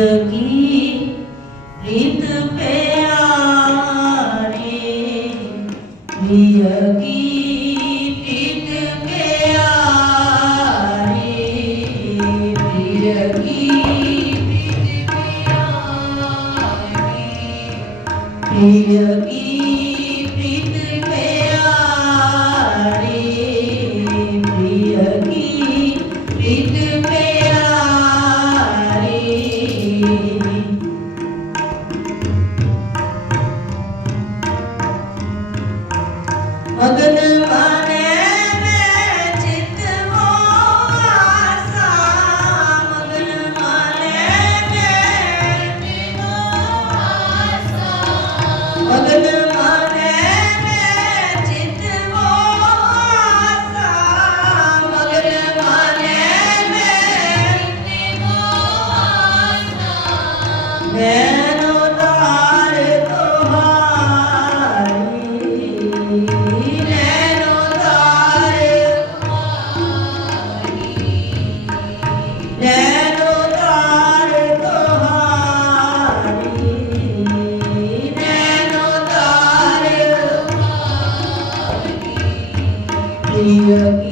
ਜਗੀ ਰਿਤ ਪਿਆਰੇ ਜਗੀ। and then Yeah.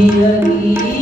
Yeah.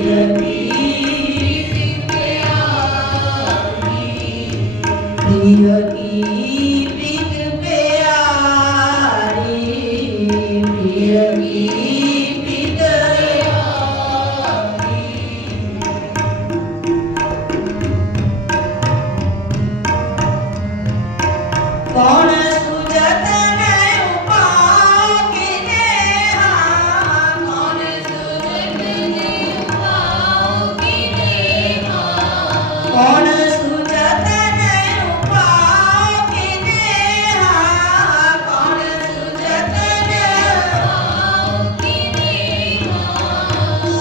Yeah.